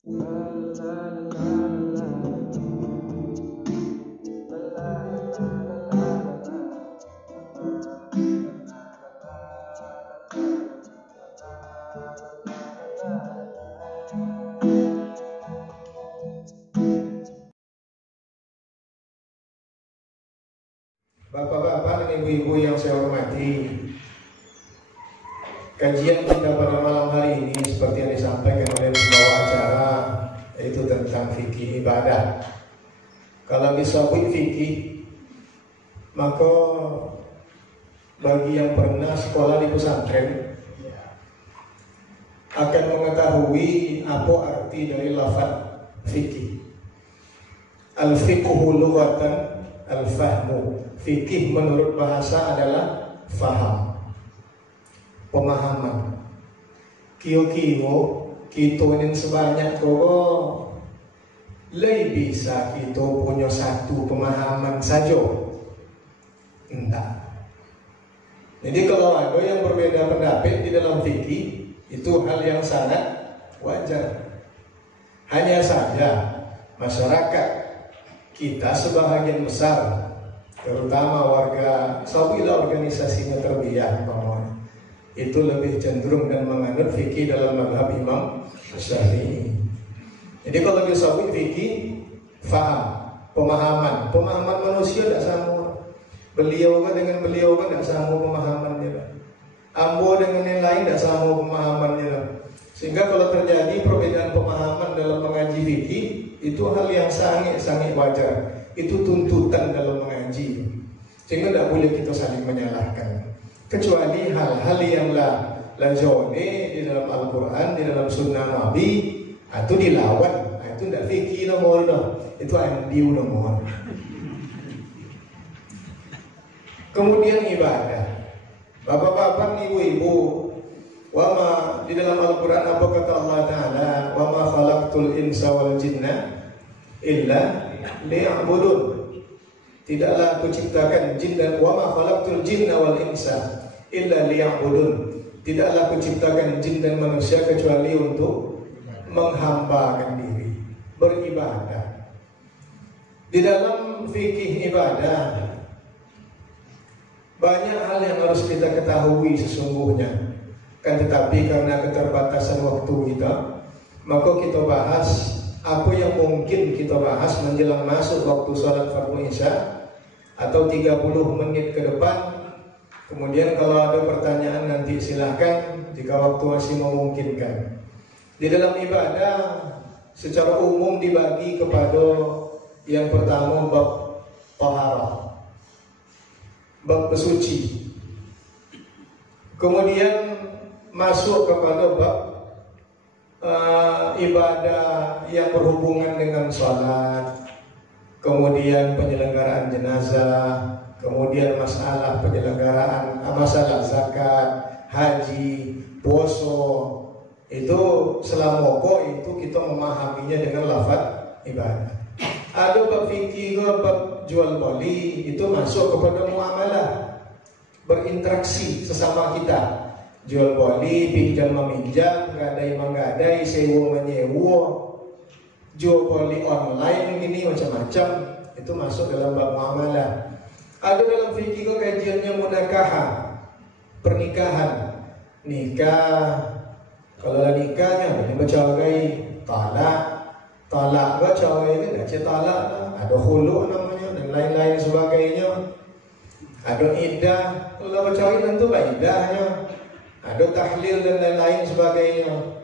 Bapak-bapak dan ibu-ibu yang saya hormati, kajian kita pada malam hari ini seperti yang disampaikan oleh pembawa acara, yaitu tentang fikih ibadah. Kalau disebut fikih, maka bagi yang pernah sekolah di pesantren akan mengetahui apa arti dari lafaz fikih. Al-fiqhu lughatan al-fahmu. Fikih menurut bahasa adalah faham, pemahaman. Kio-kio kita ini sebanyak kok lebih bisa kita punya satu pemahaman saja. Entah. Jadi kalau ada yang berbeda pendapat di dalam fikih, itu hal yang sangat wajar. Hanya saja masyarakat kita sebahagian besar, terutama warga Sawila organisasinya terbiak, itu lebih cenderung dan menganut fikih dalam mazhab Imam Syafi'i. Jadi kalau disebut fikih, faham, pemahaman manusia tidak sama. Beliau kan dengan beliau kan tidak sama pemahamannya. Ambo dengan yang lain tidak sama pemahamannya. Sehingga kalau terjadi perbedaan pemahaman dalam mengaji fikih, itu hal yang sangat wajar. Itu tuntutan dalam mengaji, sehingga tidak boleh kita saling menyalahkan. Kecuali hal-hal yang lajone di dalam Al-Quran, di dalam Sunnah Nabi, itu dilawan. Itu tidak fikih nomor dah, itu andiu nomor. Kemudian ibadah, bapak-bapak, ibu-ibu, wama di dalam Al-Quran apa kata Allah Taala, wama khalaqtul insa wal jinna illa liya'budun. Tidaklah aku ciptakan jin dan wa ma khalaqtul jinna wal insa illa liya'budun. Tidaklah aku ciptakan jin dan manusia kecuali untuk menghambakan diri, beribadah. Di dalam fikih ibadah banyak hal yang harus kita ketahui sesungguhnya. Kan tetapi karena keterbatasan waktu kita, maka kita bahas apa yang mungkin kita bahas menjelang masuk waktu sholat fardu isya atau 30 menit ke depan. Kemudian kalau ada pertanyaan nanti silahkan jika waktu masih memungkinkan. Di dalam ibadah secara umum dibagi kepada yang pertama bab taharah, bab bersuci. Kemudian masuk kepada bab ibadah yang berhubungan dengan sholat, kemudian penyelenggaraan jenazah, kemudian masalah penyelenggaraan masalah zakat, haji, puasa. Itu selama itu kita memahaminya dengan lafaz ibadah. Ada bab fikih, bab jual beli, itu masuk kepada muamalah, berinteraksi sesama kita. Jual beli, pinjam meminjam, gadai menggadai, sewa menyewa, jual beli online ini macam-macam, itu masuk dalam bab muamalah. Ada dalam fikih kajiannya munakahah, pernikahan, nikah. Kalau nikahnya ini bercerai, talak bercerai ini tidak talak, ada khulu namanya dan lain-lain sebagainya. Ada iddah, kalau bercerai tentu iddahnya. Ada tahlil dan lain-lain sebagainya.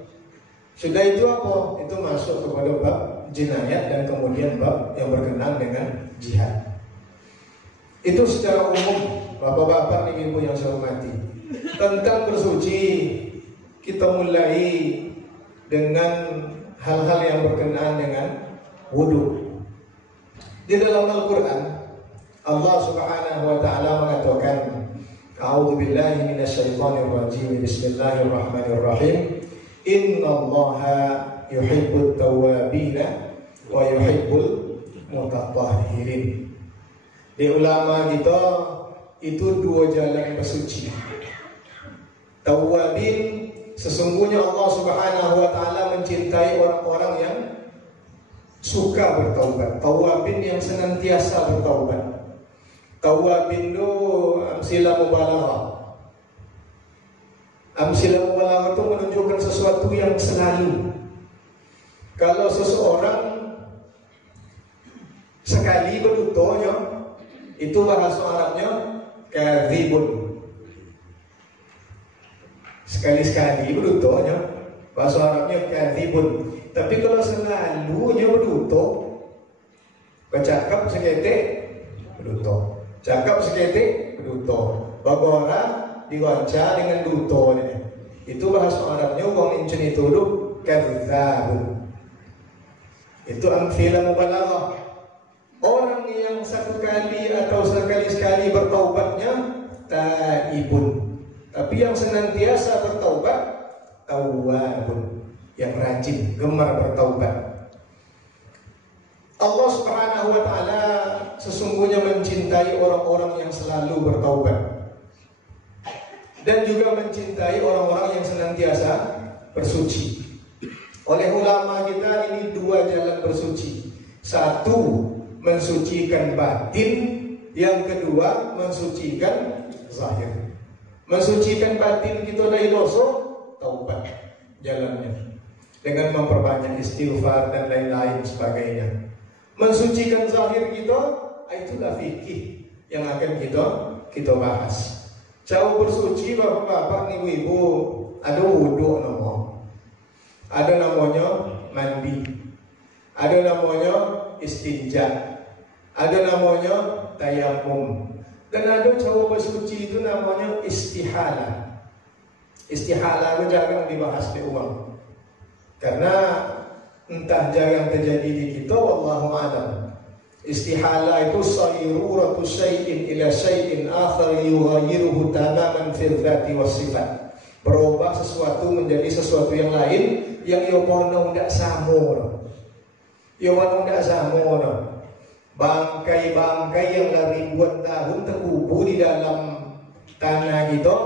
Sudah itu apa? Itu masuk kepada bab jinayat dan kemudian bab yang berkenaan dengan jihad. Itu secara umum, bapak-bapak dan ibu yang saya hormati. Tentang bersuci, kita mulai dengan hal-hal yang berkenaan dengan wudu. Di dalam Al-Quran, Allah Subhanahu wa Ta'ala mengatakan, A'udzu billahi minasyaitonir rajim. Bismillahirrahmanirrahim. Innallaha yuhibbut tawwabin wa yuhibbul mutatahhirin. Di ulama kita itu dua jalan bersuci. Tawwabin sesungguhnya Allah Subhanahu wa taala mencintai orang-orang yang suka bertaubat, tawabin yang senantiasa bertaubat. Tawabin itu amsilah mubalaghah. Amsilah mubalaghah itu menunjukkan sesuatu yang selalu. Kalau seseorang sekali berdutonya, itu bahasa Arabnya kadzibun. Sekali-sekali berdutonya, bahasa Arabnya kadzibun. Tapi kalau selalunya berduto, bercakap seketik berduto, cakap seketik berduto, bagora diwaca dengan duto ini. Itu bahasa Arabnya wong incen itu dulu kadzabun. Itu amfilah mubalaghah. Orang yang satu kali atau sekali-sekali bertaubatnya taibun. Tapi yang senantiasa bertaubat tawwabun, yang rajin, gemar bertaubat. Allah Subhanahu wa taala sesungguhnya mencintai orang-orang yang selalu bertaubat. Dan juga mencintai orang-orang yang senantiasa bersuci. Oleh ulama kita ini dua jalan bersuci. Satu, mensucikan batin. Yang kedua, mensucikan zahir. Mensucikan batin kita dari dosa, taubat jalannya dengan memperbanyak istighfar dan lain-lain sebagainya. Mensucikan zahir kita, itulah fikih yang akan kita bahas. Cara bersuci bapak-bapak, ibu-ibu, ada wudhu nama, ada namanya mandi, ada namanya istinja, ada namanya tayamum, dan ada cara bersuci itu namanya istihala. Istihala itu jangan dibahas di uang, karena entah jangan terjadi di kita, wallahu a'lam. Istihala itu sayruratu syai'in ila syai'in akhar yughayyiruhu tamaman fil dzati was sifat. Berubah sesuatu menjadi sesuatu yang lain yang yomono ndak sama. Yomono ndak sama. Bangkai-bangkai yang ribuan tahun terkubur di dalam tanah kita,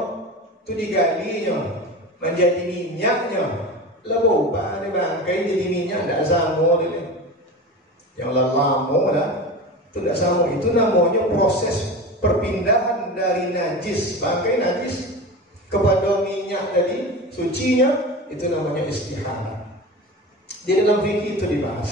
itu digalinya menjadi minyaknya. Lalu ada bangkai jadi minyak tidak sama ini. Yang lama dah itu tidak sama. Itu namanya proses perpindahan dari najis, bangkai najis, kepada minyak dari sucinya. Itu namanya istihala. Di dalam fikih itu dibahas.